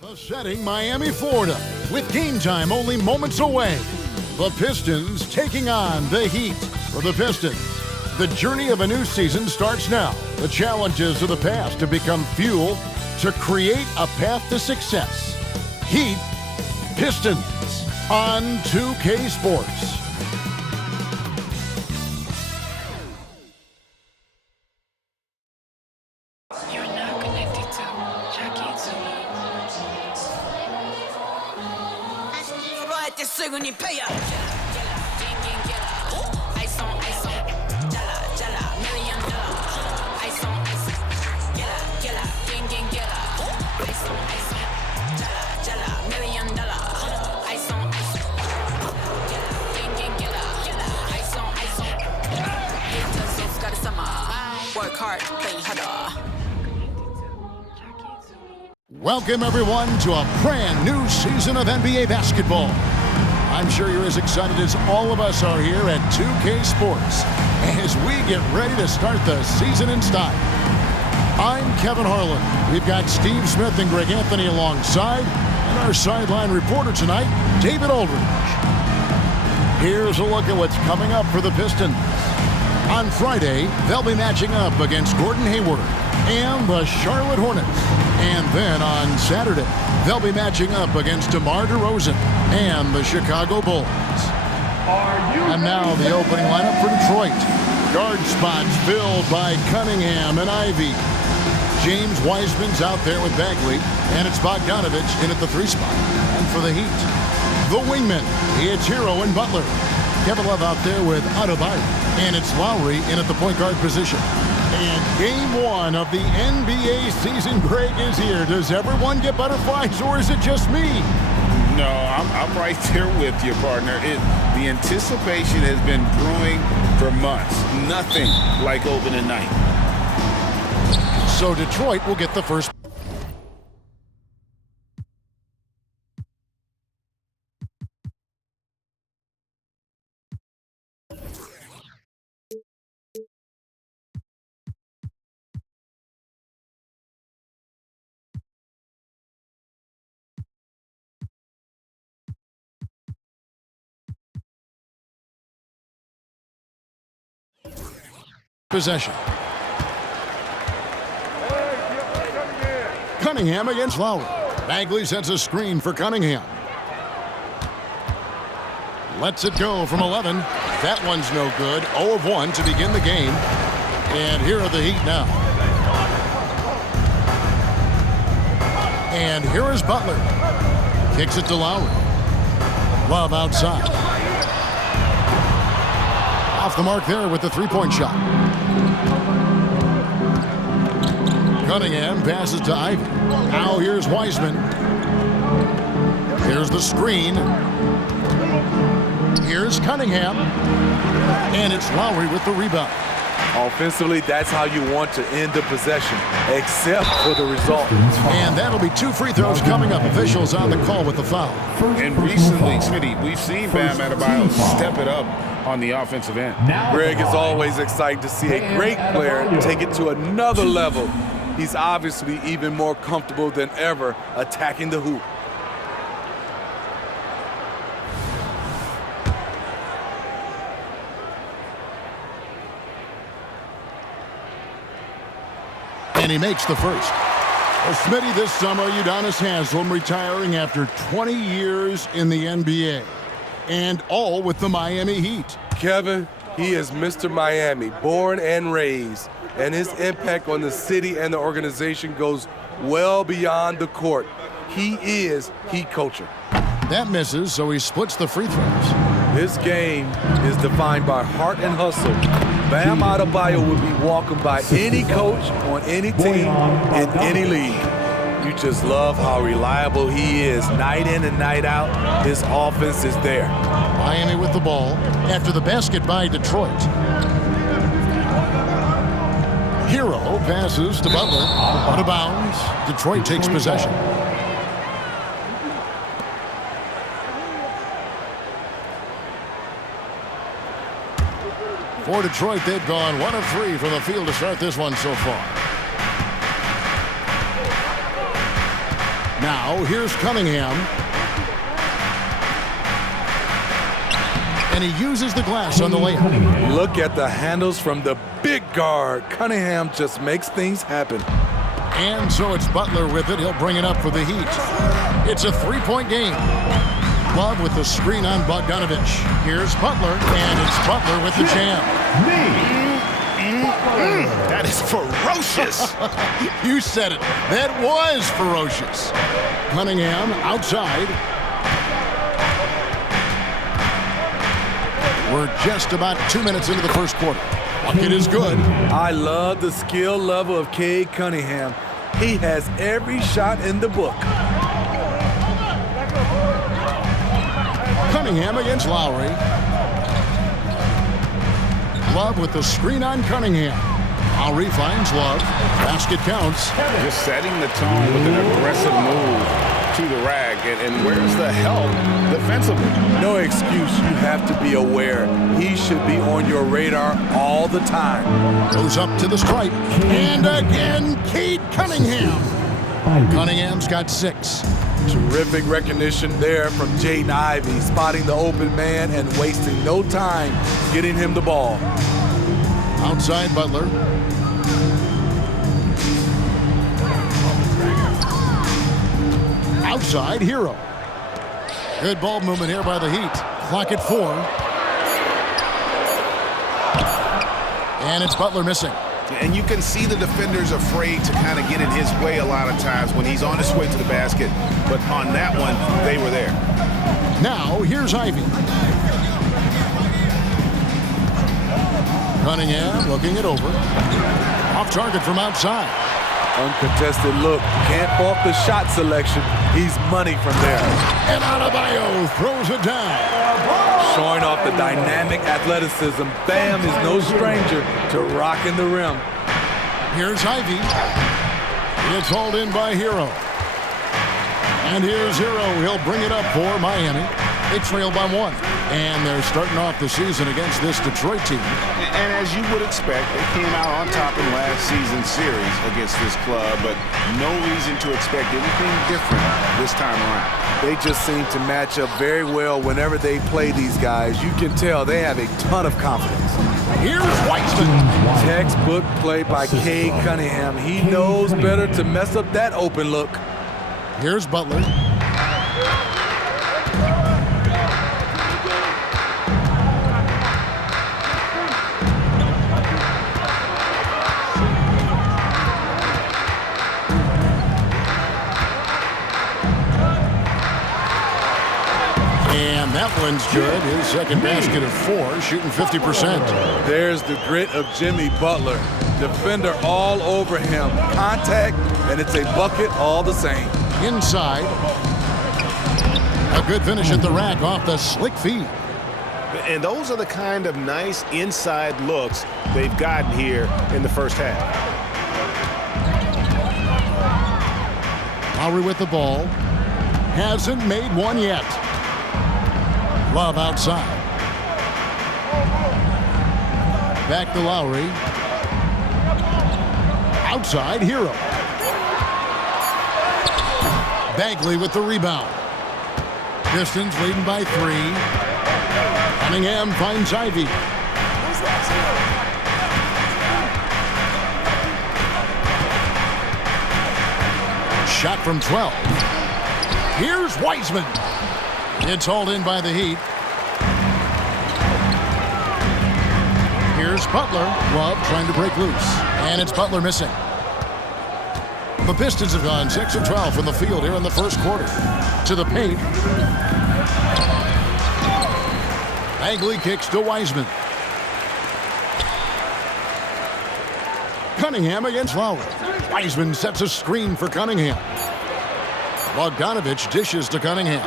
The setting, Miami, Florida, with game time only moments away. The Pistons taking on the Heat. For the Pistons, the journey of a new season starts now. The challenges of the past have become fuel to create a path to success. Heat, Pistons on 2K Sports. Welcome, everyone, to a brand new season of NBA basketball. I'm sure you're as excited as all of us are here at 2K Sports as we get ready to start the season in style. I'm Kevin Harlan. We've got Steve Smith and Greg Anthony alongside, and our sideline reporter tonight, David Aldridge. Here's a look at what's coming up for the Pistons. On Friday, they'll be matching up against Gordon Hayward and the Charlotte Hornets. And then on Saturday, they'll be matching up against DeMar DeRozan and the Chicago Bulls. And now the opening lineup for Detroit. Guard spots filled by Cunningham and Ivey. James Wiseman's out there with Bagley, and it's Bogdanovich in at the 3 spot. And for the Heat, the wingmen, it's Hero and Butler. Kevin Love out there with Adebayo, and it's Lowry in at the point guard position. And game 1 of the NBA season, Greg, is here. Does everyone get butterflies, or is it just me? No, I'm right there with you, partner. The anticipation has been brewing for months. Nothing like opening night. So Detroit will get the first. Possession. Cunningham against Lowry. Bagley sets a screen for Cunningham. Lets it go from 11. That one's no good. 0 of 1 to begin the game. And here are the Heat now. And here is Butler. Kicks it to Lowry. Love outside. Off the mark there with the 3-point shot. Cunningham passes to Ivey. Now here's Wiseman. Here's the screen. Here's Cunningham. And it's Lowry with the rebound. Offensively, that's how you want to end the possession, except for the result. And that'll be 2 free throws coming up. Officials on the call with the foul. And recently, Smitty, we've seen Bam Adebayo step it up on the offensive end. Greg, is always exciting to see a great player take it to another level. He's obviously even more comfortable than ever attacking the hoop. And he makes the first. Well, Smitty, this summer, Udonis Haslem retiring after 20 years in the NBA. And all with the Miami Heat. Kevin, he is Mr. Miami, born and raised. And his impact on the city and the organization goes well beyond the court. He is Heat culture. That misses, so he splits the free throws. This game is defined by heart and hustle. Bam Adebayo would be welcomed by any coach on any team in any league. You just love how reliable he is night in and night out. His offense is there. Miami with the ball after the basket by Detroit. Hero passes to Butler. Out of bounds. Detroit takes possession. For Detroit, they've gone 1 of 3 from the field to start this one so far. Now, here's Cunningham. And he uses the glass on the layup. Look at the handles from the big guard. Cunningham just makes things happen. And so it's Butler with it. He'll bring it up for the Heat. It's a three-point game. Love with the screen on Bogdanovich. Here's Butler, and it's Butler with the jam. That is ferocious. You said it. That was ferocious. Cunningham outside. We're just about 2 minutes into the first quarter. Bucket is good. I love the skill level of Cade Cunningham. He has every shot in the book. Cunningham against Lowry. Love with the screen on Cunningham. Lowry finds Love. Basket counts. Just setting the tone with an aggressive move to the rack. And where's the help defensively? No excuse. You have to be aware. He should be on your radar all the time. Goes up to the stripe. And again, Cade Cunningham. Cunningham's got 6. Terrific recognition there from Jaden Ivey, spotting the open man and wasting no time getting him the ball. Outside Butler. Outside Hero. Good ball movement here by the Heat. Clock at 4. And it's Butler missing. And you can see the defenders afraid to kind of get in his way a lot of times when he's on his way to the basket. But on that one, they were there. Now, here's Ivy. Cunningham looking it over. Off target from outside. Uncontested look. Can't fault the shot selection. He's money from there. And Adebayo throws it down. Showing off the dynamic athleticism. Bam is no stranger to rocking the rim. Here's Ivy. It's hauled in by Hero. And here's Hero. He'll bring it up for Miami. They trail by 1. And they're starting off the season against this Detroit team. And as you would expect, they came out on top in last season's series against this club, but no reason to expect anything different this time around. They just seem to match up very well whenever they play these guys. You can tell they have a ton of confidence. Here's Weitzman. Textbook play by Cade Cunningham. He knows better to mess up that open look. Here's Butler. And that one's good. His second basket of 4, shooting 50%. There's the grit of Jimmy Butler. Defender all over him. Contact, and it's a bucket all the same. Inside. A good finish at the rack off the slick feed. And those are the kind of nice inside looks they've gotten here in the first half. Lowry with the ball. Hasn't made one yet. Love outside. Back to Lowry. Outside, Hero. Bagley with the rebound. Pistons leading by 3. Cunningham finds Ivy. Shot from 12. Here's Wiseman. It's hauled in by the Heat. Here's Butler. Love trying to break loose. And it's Butler missing. The Pistons have gone 6 of 12 from the field here in the first quarter. To the paint. Bagley kicks to Wiseman. Cunningham against Lowry. Wiseman sets a screen for Cunningham. Bogdanovich dishes to Cunningham.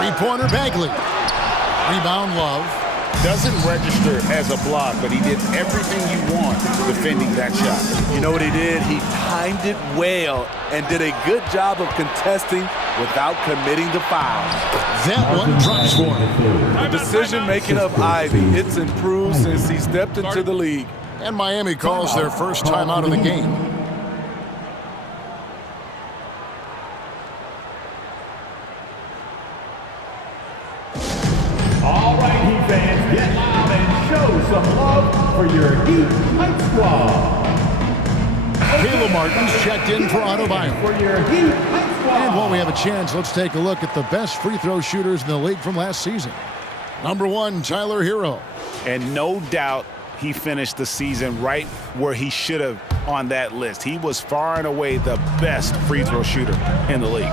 Three-pointer Bagley. Rebound Love. Doesn't register as a block, but he did everything you want defending that shot. You know what he did? He timed it well and did a good job of contesting without committing the foul. That one drops for him. The decision-making of Ivy, it's improved since he stepped into the league. And Miami calls their first time out of the game. get loud and show some love for your Heat Hype Squad. Caleb Martin's checked in for Adebayo. For your Heat Hype Squad. And while we have a chance, let's take a look at the best free throw shooters in the league from last season. Number 1, Tyler Hero. And no doubt he finished the season right where he should have on that list. He was far and away the best free throw shooter in the league.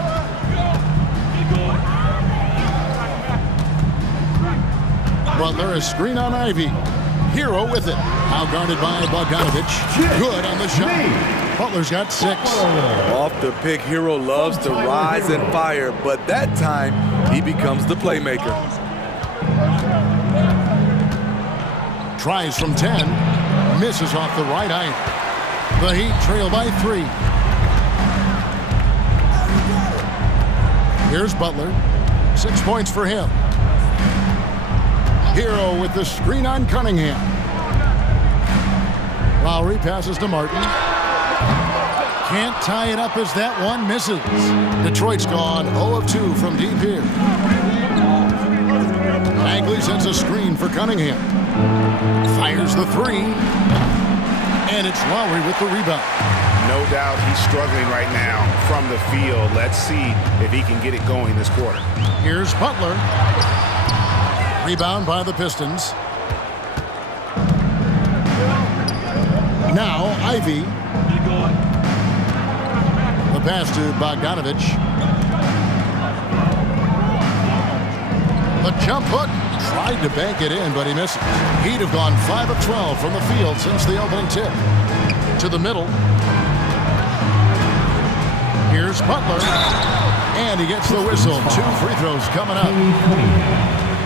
Butler, a screen on Ivy. Hero with it. Now guarded by Bogdanovic. Good on the shot. Butler's got 6. Off the pick, Hero loves to rise and fire, but that time he becomes the playmaker. Tries from 10. Misses off the right iron. The Heat trail by 3. Here's Butler. 6 points for him. Hero with the screen on Cunningham. Lowry passes to Martin. Can't tie it up as that one misses. Detroit's gone 0 of 2 from deep here. Bagley sends a screen for Cunningham. Fires the 3. And it's Lowry with the rebound. No doubt he's struggling right now from the field. Let's see if he can get it going this quarter. Here's Butler. Rebound by the Pistons. Now Ivy. The pass to Bogdanovic. The jump hook. Tried to bank it in, but he misses. He'd have gone 5 of 12 from the field since the opening tip. To the middle. Here's Butler. And he gets the whistle. 2 free throws coming up.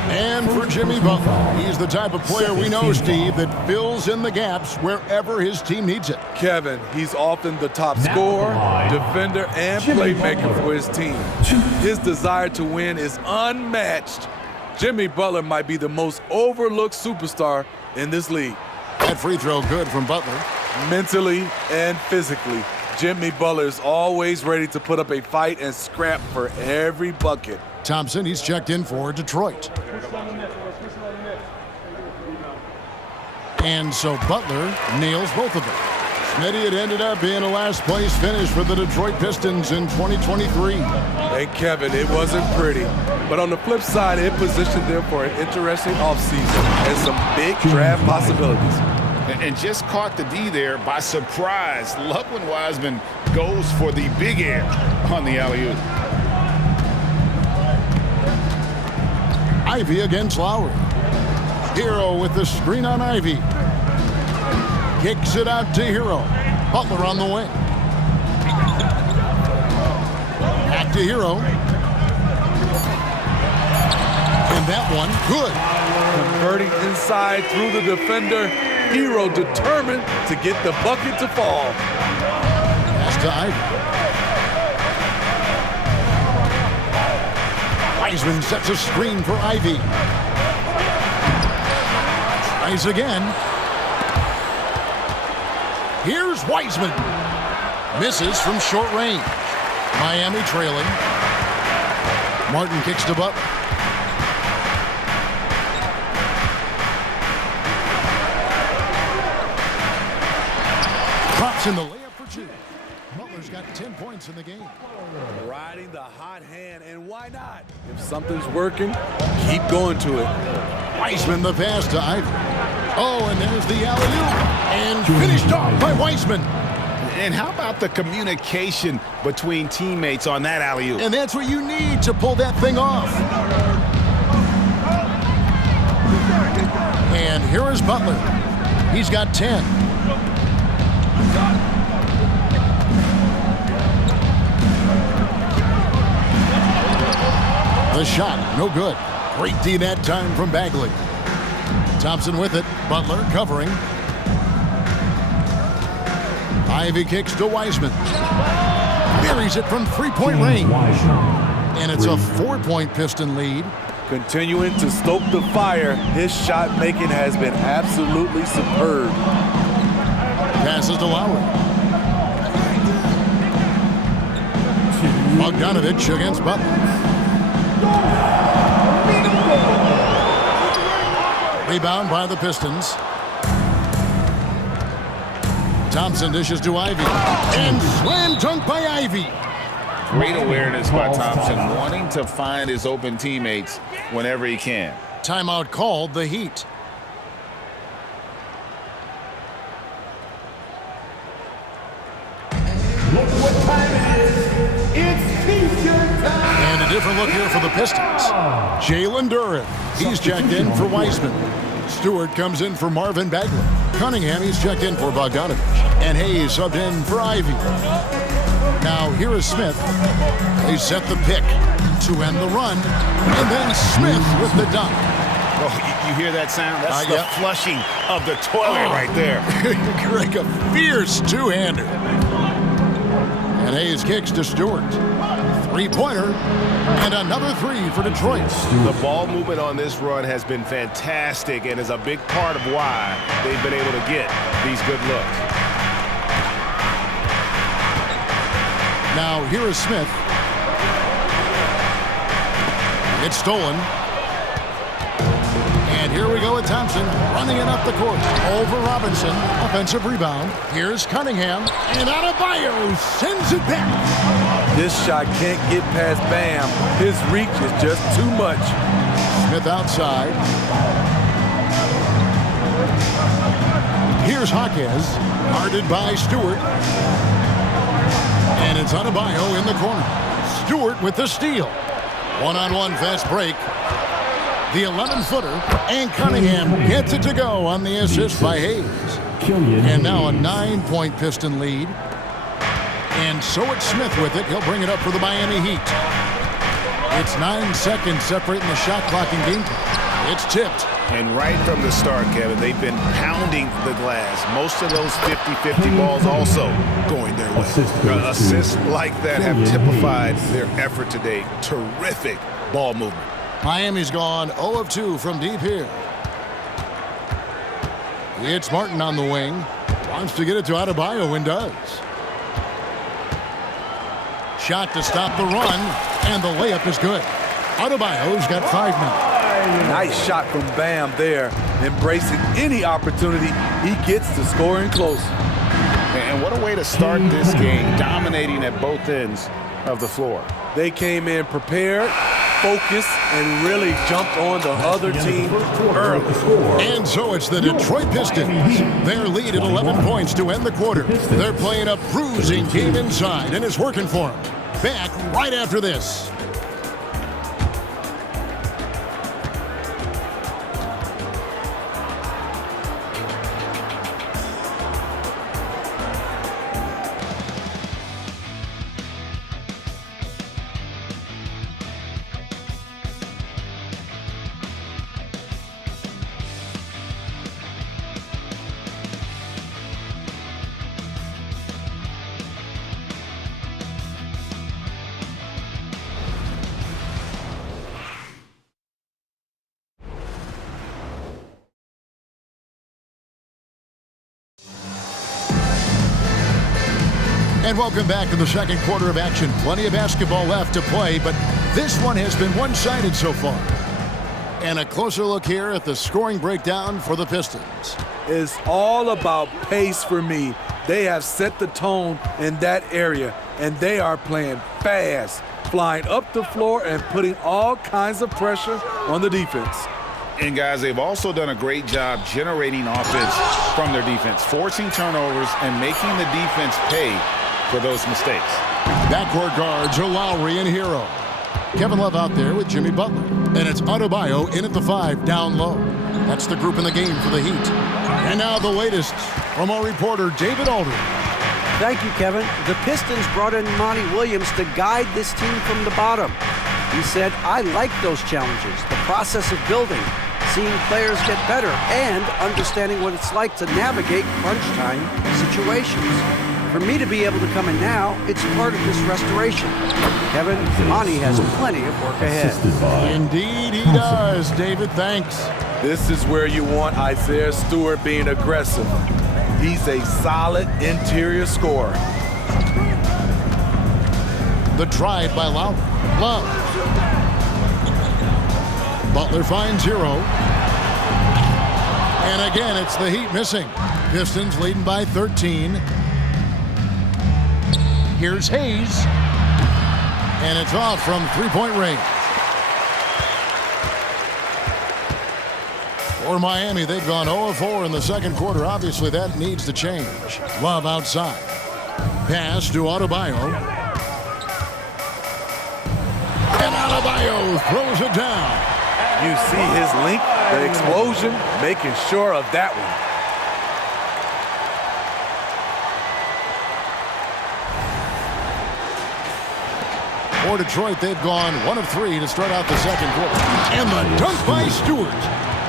And for Jimmy Butler, he's the type of player we know, Steve, that fills in the gaps wherever his team needs it. Kevin, he's often the top scorer, defender, and playmaker for his team. His desire to win is unmatched. Jimmy Butler might be the most overlooked superstar in this league. That free throw good from Butler. Mentally and physically, Jimmy Butler is always ready to put up a fight and scrap for every bucket. Thompson, he's checked in for Detroit. And so Butler nails both of them. Smitty, it ended up being a last place finish for the Detroit Pistons in 2023. Hey, Kevin, it wasn't pretty. But on the flip side, it positioned them for an interesting offseason and some big draft possibilities. And just caught the D there by surprise. Loveland Wiseman goes for the big air on the alley-oop. Ivy against Lowry. Hero with the screen on Ivy. Kicks it out to Hero. Butler on the wing. Back to Hero. And that one, good. Converting inside through the defender. Hero determined to get the bucket to fall. Pass to Ivy. Wiseman sets a screen for Ivy. Tries again. Here's Wiseman. Misses from short range. Miami trailing. Martin kicks to Butler. Drops in the layup for 2. Butler's got 10 points in the game. Riding the hot hand, and why not? If something's working, keep going to it. Wiseman the pass to Ivy. Oh, and there's the alley-oop. And finished off by Wiseman. And how about the communication between teammates on that alley-oop? And that's what you need to pull that thing off. And here is Butler. He's got 10. The shot, no good. Great D that time from Bagley. Thompson with it. Butler covering. Ivy kicks to Wiseman. Buries it from three-point range. And it's a 4-point Piston lead. Continuing to stoke the fire, his shot making has been absolutely superb. Passes to Lowry. Bogdanovic against Butler. Rebound by the Pistons. Thompson dishes to Ivy. And slam dunk by Ivy. Great awareness by Thompson, wanting to find his open teammates whenever he can. Timeout called, the Heat. Look what time it is. It's T-shirt time. And a different look here for the Pistons. Jalen Duren. He's checked in for Wiseman. Stewart comes in for Marvin Bagley. Cunningham, he's checked in for Bogdanovich. And Hayes subbed in for Ivy. Now here is Smith. They set the pick to end the run. And then Smith with the dunk. Oh, you hear that sound? That's the yep. flushing of the toilet right there. Like a fierce two-hander. And Hayes kicks to Stewart. Three-pointer. And another three for Detroit. The ball movement on this run has been fantastic and is a big part of why they've been able to get these good looks. Now here is Smith. It's stolen. And here we go with Thompson running it up the court. Over Robinson. Offensive rebound. Here's Cunningham. And Adebayo sends it back. This shot can't get past Bam. His reach is just too much. Smith outside. Here's Jaquez. Guarded by Stewart. And it's Adebayo in the corner. Stewart with the steal. One-on-one fast break. The 11-footer. And Cunningham gets it to go on the assist by Hayes. And now a 9-point Piston lead. And so it's Smith with it. He'll bring it up for the Miami Heat. It's 9 seconds separating the shot clock and game time. It's tipped. And right from the start, Kevin, they've been pounding the glass. Most of those 50-50 balls also going their way. Assists like that have typified their effort today. Terrific ball movement. Miami's gone 0 of 2 from deep here. It's Martin on the wing. Wants to get it to Adebayo and does. Shot to stop the run, and the layup is good. Adebayo's got 5 now. Nice shot from Bam there, embracing any opportunity he gets to scoring close. And what a way to start this game, dominating at both ends of the floor. They came in prepared, focused, and really jumped on the other team early. And so it's the Detroit Pistons. Their lead at 11 points to end the quarter. They're playing a bruising game inside, and it's working for them. Back right after this. And welcome back to the second quarter of action. Plenty of basketball left to play, but this one has been one-sided so far. And a closer look here at the scoring breakdown for the Pistons. It's all about pace for me. They have set the tone in that area, and they are playing fast, flying up the floor and putting all kinds of pressure on the defense. And guys, they've also done a great job generating offense from their defense, forcing turnovers and making the defense pay for those mistakes. Backcourt guards are Lowry and Hero. Kevin Love out there with Jimmy Butler. And it's Adebayo in at the 5, down low. That's the group in the game for the Heat. And now the latest from our reporter, David Aldridge. Thank you, Kevin. The Pistons brought in Monty Williams to guide this team from the bottom. He said, I like those challenges, the process of building, seeing players get better, and understanding what it's like to navigate crunch time situations. For me to be able to come in now, it's part of this restoration. Kevin, Monty has plenty of work ahead. Indeed he does, David. Thanks. This is where you want Isaiah Stewart being aggressive. He's a solid interior scorer. The drive by Lowry. Love. Butler finds Hero. And again, it's the Heat missing. Pistons leading by 13. Here's Hayes. And it's off from three-point range. For Miami, they've gone 0-4 in the second quarter. Obviously, that needs to change. Love outside. Pass to Adebayo. And Adebayo throws it down. You see his length, the explosion, making sure of that one. For Detroit, they've gone 1 of 3 to start out the second quarter. And the dunk by Stewart.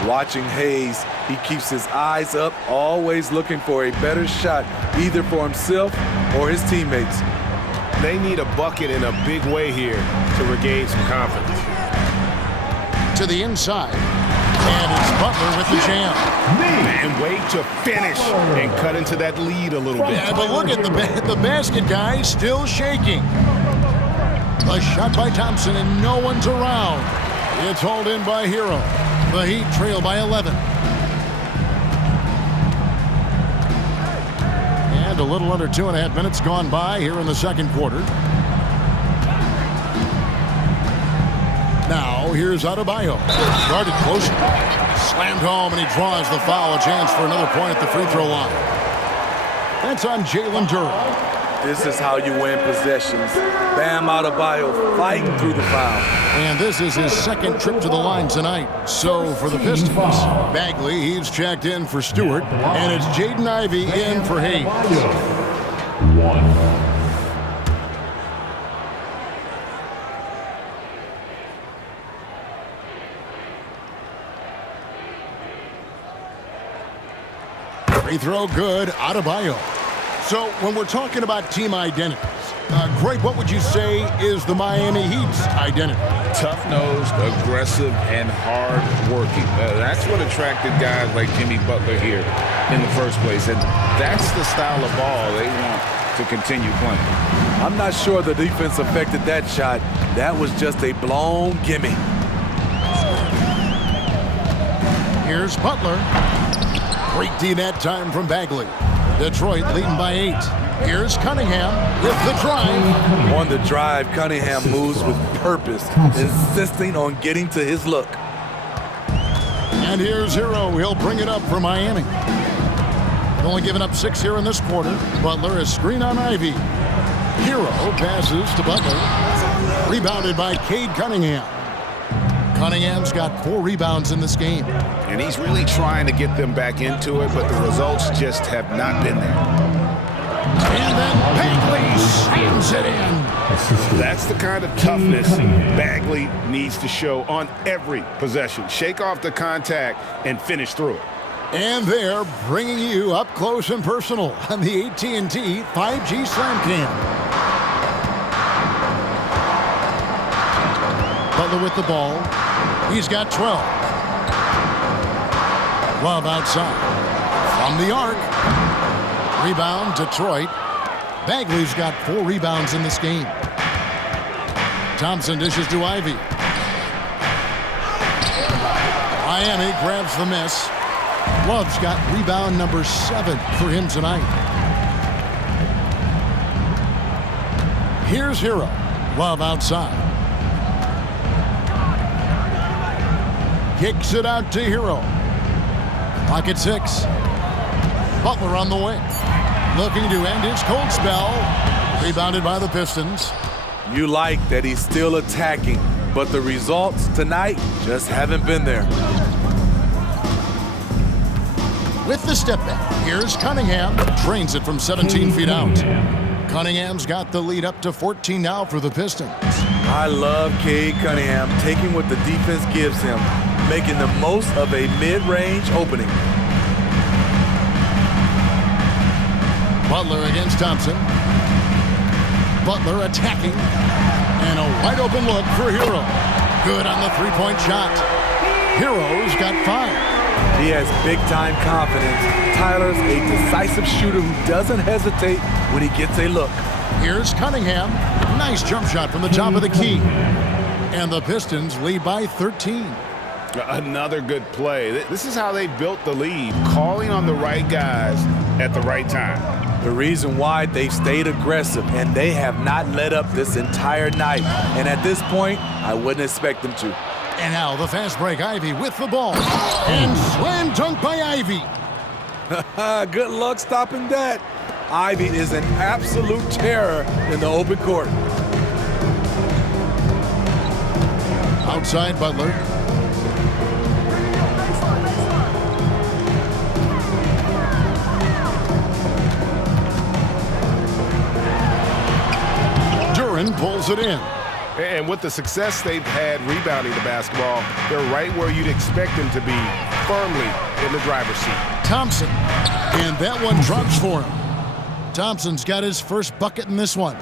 Watching Hayes, he keeps his eyes up, always looking for a better shot, either for himself or his teammates. They need a bucket in a big way here to regain some confidence. To the inside. And it's Butler with the jam. And wait to finish and cut into that lead a little bit. Yeah, but look at the basket guy still shaking. A shot by Thompson and no one's around. It's hauled in by Hero. The Heat trail by 11. And a little under 2.5 minutes gone by here in the second quarter. Now here's Adebayo. Started closer. Slammed home and he draws the foul. A chance for another point at the free throw line. That's on Jalen Duren. This is how you win possessions. Bam Adebayo fighting through the foul. And this is his second trip to the line tonight. So for the Pistons, Bagley, he's checked in for Stewart. And it's Jaden Ivey in for Hayes. 1. Free throw good, Adebayo. So when we're talking about team identities, Greg, what would you say is the Miami Heat's identity? Tough-nosed, aggressive, and hard-working. That's what attracted guys like Jimmy Butler here in the first place. And that's the style of ball they want to continue playing. I'm not sure the defense affected that shot. That was just a blown gimme. Here's Butler. Great D that time from Bagley. Detroit leading by 8. Here's Cunningham with the drive. On the drive, Cunningham moves with purpose, insisting on getting to his look. And here's Hero. He'll bring it up for Miami. Only giving up 6 here in this quarter. Butler is screen on Ivy. Hero passes to Butler. Rebounded by Cade Cunningham. Cunningham's got 4 rebounds in this game. And he's really trying to get them back into it, but the results just have not been there. And then Bagley slams it in. That's the kind of toughness Bagley needs to show on every possession. Shake off the contact and finish through it. And they're bringing you up close and personal on the AT&T 5G Slam Cam. Butler with the ball. He's got 12. Love outside. From the arc. Rebound, Detroit. Bagley's got 4 rebounds in this game. Thompson dishes to Ivy. Miami grabs the miss. Love's got rebound number 7 for him tonight. Here's Hero. Love outside. Kicks it out to Hero. Clock at 6. Butler on the wing. Looking to end his cold spell. Rebounded by the Pistons. You like that he's still attacking, but the results tonight just haven't been there. With the step back, here's Cunningham. Drains it from 17 feet out. Cunningham's got the lead up to 14 now for the Pistons. I love Cade Cunningham taking what the defense gives him, making the most of a mid-range opening. Butler against Thompson. Butler attacking. And a wide open look for Hero. Good on the three-point shot. Hero's got 5. He has big-time confidence. Tyler's a decisive shooter who doesn't hesitate when he gets a look. Here's Cunningham. Nice jump shot from the top of the key. And the Pistons lead by 13. Another good play. This is how they built the lead, calling on the right guys at the right time. The reason why they've stayed aggressive, and they have not let up this entire night. And at this point, I wouldn't expect them to. And now the fast break. Ivey with the ball. And slam dunk by Ivey. Good luck stopping that. Ivey is an absolute terror in the open court. Outside Butler. Duren pulls it in. And with the success they've had rebounding the basketball, they're right where you'd expect them to be, firmly in the driver's seat. Thompson. And that one drops for him. Thompson's got his first bucket in this one.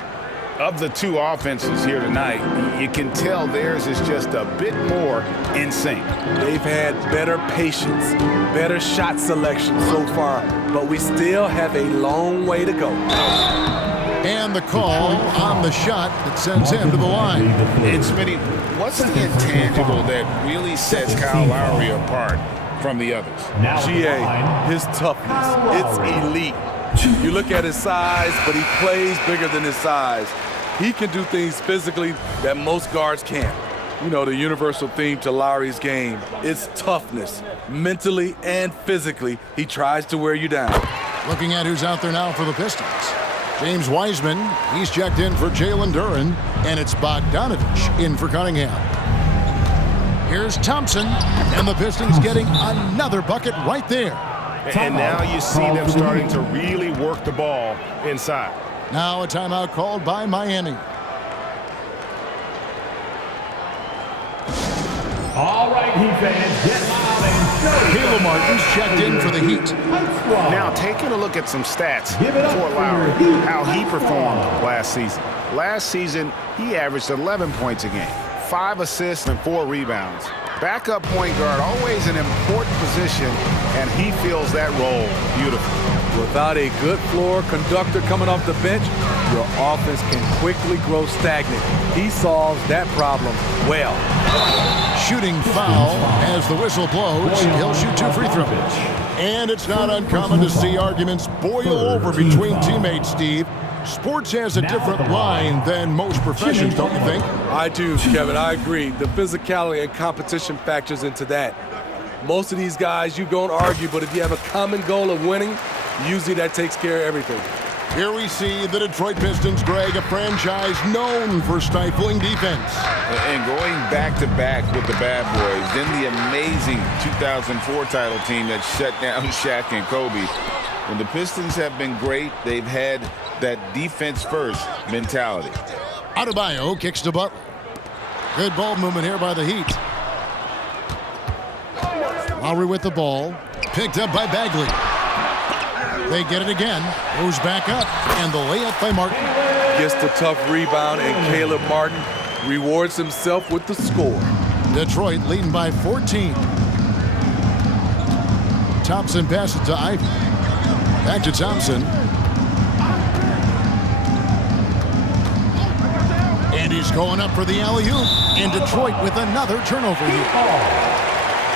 Of the two offenses here tonight, you can tell theirs is just a bit more in sync. They've had better patience, better shot selection so far, but we still have a long way to go. And the call on the shot that sends him to the line. And Smitty, what's the intangible that really sets Kyle Lowry apart from the others? GA, his toughness, it's elite. You look at his size, but he plays bigger than his size. He can do things physically that most guards can't. You know, the universal theme to Lowry's game, it's toughness. Mentally and physically, he tries to wear you down. Looking at who's out there now for the Pistons. James Wiseman, he's checked in for Jalen Duren, and it's Bogdanovich in for Cunningham. Here's Thompson, and the Pistons getting another bucket right there. And now you see them starting to really work the ball inside. Now a timeout called by Miami. All right, Heat fans, get loud and show. Caleb Martin's checked in for the Heat. Now taking a look at some stats Give it up for Lowry, for your Heat. how he performed last season. Last season, he averaged 11 points a game, 5 assists and 4 rebounds. Backup point guard, always an important position, and he fills that role beautifully. Without a good floor conductor coming off the bench, your offense can quickly grow stagnant. He solves that problem well. Shooting foul as the whistle blows. He'll shoot 2 free throws. And it's not uncommon to see arguments boil over between teammates, Steve. Sports has a different line than most professions, don't you think? I do, Kevin. I agree. The physicality and competition factors into that. Most of these guys, you don't argue, but if you have a common goal of winning, usually that takes care of everything. Here we see the Detroit Pistons, Greg, a franchise known for stifling defense. And going back-to-back with the bad boys, then the amazing 2004 title team that shut down Shaq and Kobe. When the Pistons have been great, they've had that defense-first mentality. Adebayo kicks to Butler. Good ball movement here by the Heat. Lowry with the ball. Picked up by Bagley. They get it again. Goes back up. And the layup by Martin. Gets the tough rebound, and Caleb Martin rewards himself with the score. Detroit leading by 14. Thompson passes to Ivey. Back to Thompson. And he's going up for the alley-oop. And Detroit with another turnover here.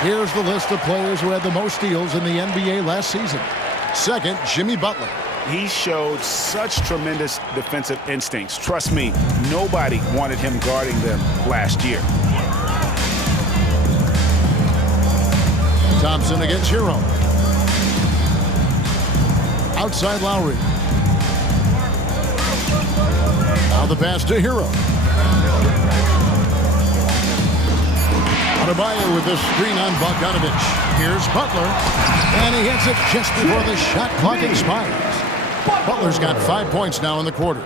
Here's the list of players who had the most steals in the NBA last season. Second, Jimmy Butler. He showed such tremendous defensive instincts. Trust me, nobody wanted him guarding them last year. Thompson against Hero. Outside Lowry. Now the pass to Hero. Adebayo with the screen on Bogdanovich. Here's Butler. And he hits it just before the shot clock expires. Butler's got 5 points now in the quarter.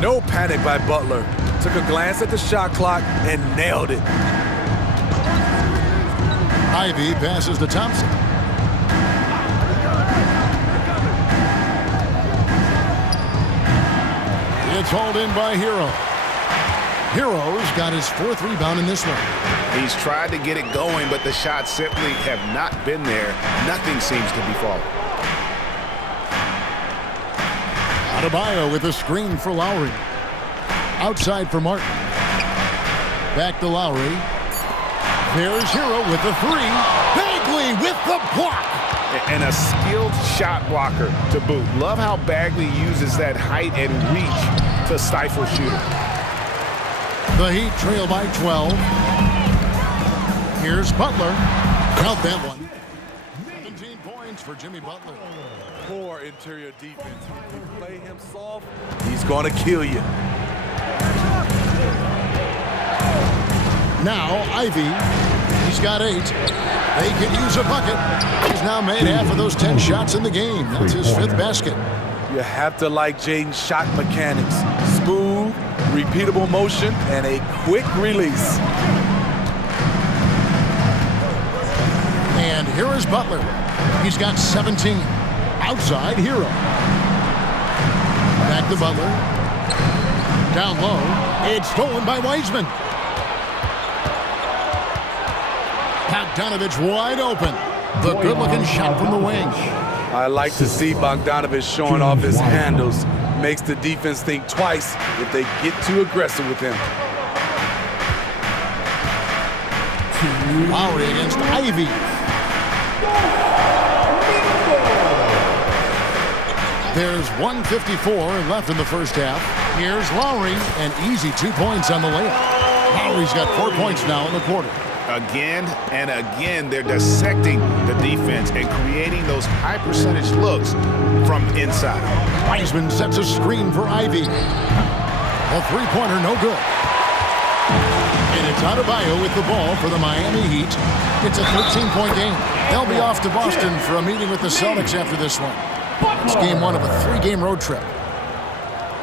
No panic by Butler. Took a glance at the shot clock and nailed it. Ivey passes to Thompson. It's hauled in by Hero. Hero's got his 4th rebound in this one. He's tried to get it going, but the shots simply have not been there. Nothing seems to be falling. Adebayo with a screen for Lowry. Outside for Martin. Back to Lowry. There's Hero with the three. Bagley with the block. And a skilled shot blocker to boot. Love how Bagley uses that height and reach to stifle shooters. The Heat trail by 12. Here's Butler. Count that one. 17 points for Jimmy Butler. Poor interior defense. If you play him soft, he's going to kill you. Now Ivy. He's got 8. They can use a bucket. He's now made half of those 10 shots in the game. That's his 5th basket. You have to like Jaden's shot mechanics. Smooth, repeatable motion, and a quick release. And here is Butler. He's got 17. Outside, Hero. Back to Butler. Down low. It's stolen by Wiseman. Bogdanovich wide open. The good-looking shot from the wing. I like to see Bogdanovich showing off his handles. Makes the defense think twice if they get too aggressive with him. Lowry against Ivy. There's 1:54 left in the first half. Here's Lowry, an easy 2 points on the layup. Lowry's got 4 points now in the quarter. Again and again, they're dissecting the defense and creating those high-percentage looks from inside. Wiseman sets a screen for Ivy. A three-pointer, no good. And it's Adebayo with the ball for the Miami Heat. It's a 13-point game. They'll be off to Boston for a meeting with the Celtics after this one. It's game 1 of a 3-game road trip.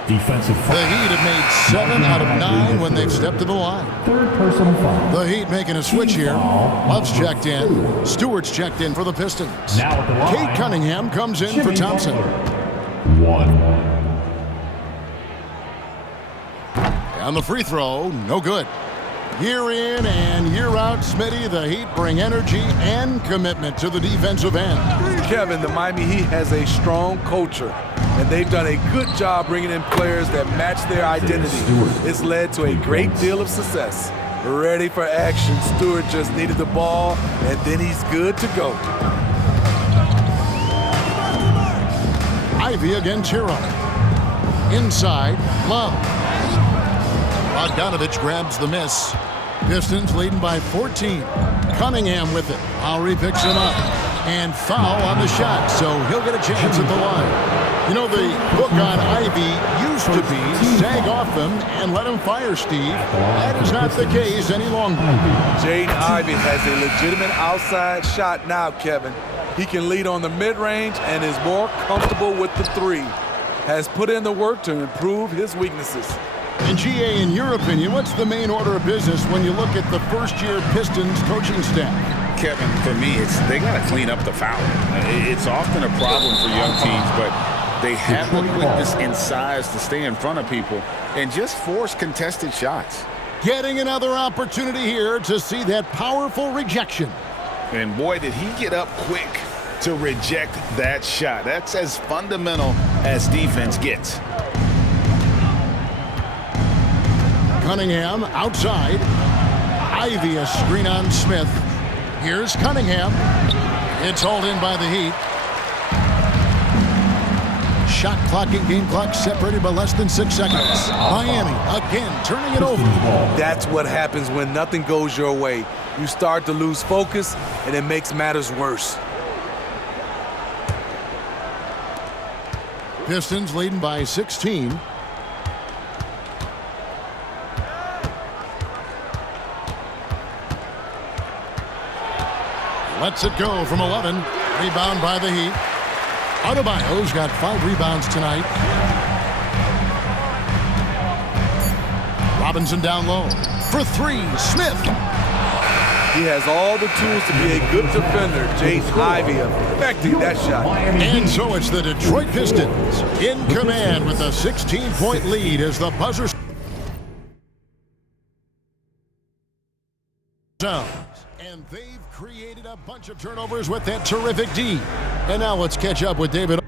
Defensive foul. The Heat have made 7 out of 9 when they've stepped to the line. 3rd personal foul. The Heat making a switch here. Love's checked in. Stewart's checked in for the Pistons. Now at the line, Kate Cunningham comes in for Jimmy Thompson. Butler. 1. On the free throw, no good. Year in and year out, Smitty, the Heat bring energy and commitment to the defensive end. Kevin, the Miami Heat has a strong culture, and they've done a good job bringing in players that match their identity. It's led to a great deal of success. Ready for action. Stewart just needed the ball, and then he's good to go. Ivy against Hero. Inside, Love. Bogdanovich grabs the miss. Pistons leading by 14. Cunningham with it. Lowry picks him up. And foul on the shot, so he'll get a chance at the line. You know, the book on Ivy used to be sag off him and let him fire, Steve. That is not the case any longer. Jaden Ivey has a legitimate outside shot now, Kevin. He can lead on the mid-range and is more comfortable with the three. Has put in the work to improve his weaknesses. And GA, in your opinion, what's the main order of business when you look at the first-year Pistons coaching staff? Kevin, for me, they got to clean up the foul. It's often a problem for young teams, but they have the quickness and size to stay in front of people and just force contested shots. Getting another opportunity here to see that powerful rejection. And boy, did he get up quick to reject that shot. That's as fundamental as defense gets. Cunningham outside. Ivy a screen on Smith. Here's Cunningham. It's hauled in by the Heat. Shot clock and game clock separated by less than 6 seconds. Miami again turning it over. That's what happens when nothing goes your way. You start to lose focus, and it makes matters worse. Pistons leading by 16. Lets it go from 11. Rebound by the Heat. Adebayo's got 5 rebounds tonight. Robinson down low. For 3, Smith. He has all the tools to be a good defender. Jaden Ivey affecting that shot. And so it's the Detroit Pistons in command with a 16-point lead as the buzzer sounds. And they've created a bunch of turnovers with that terrific D. And now let's catch up with David.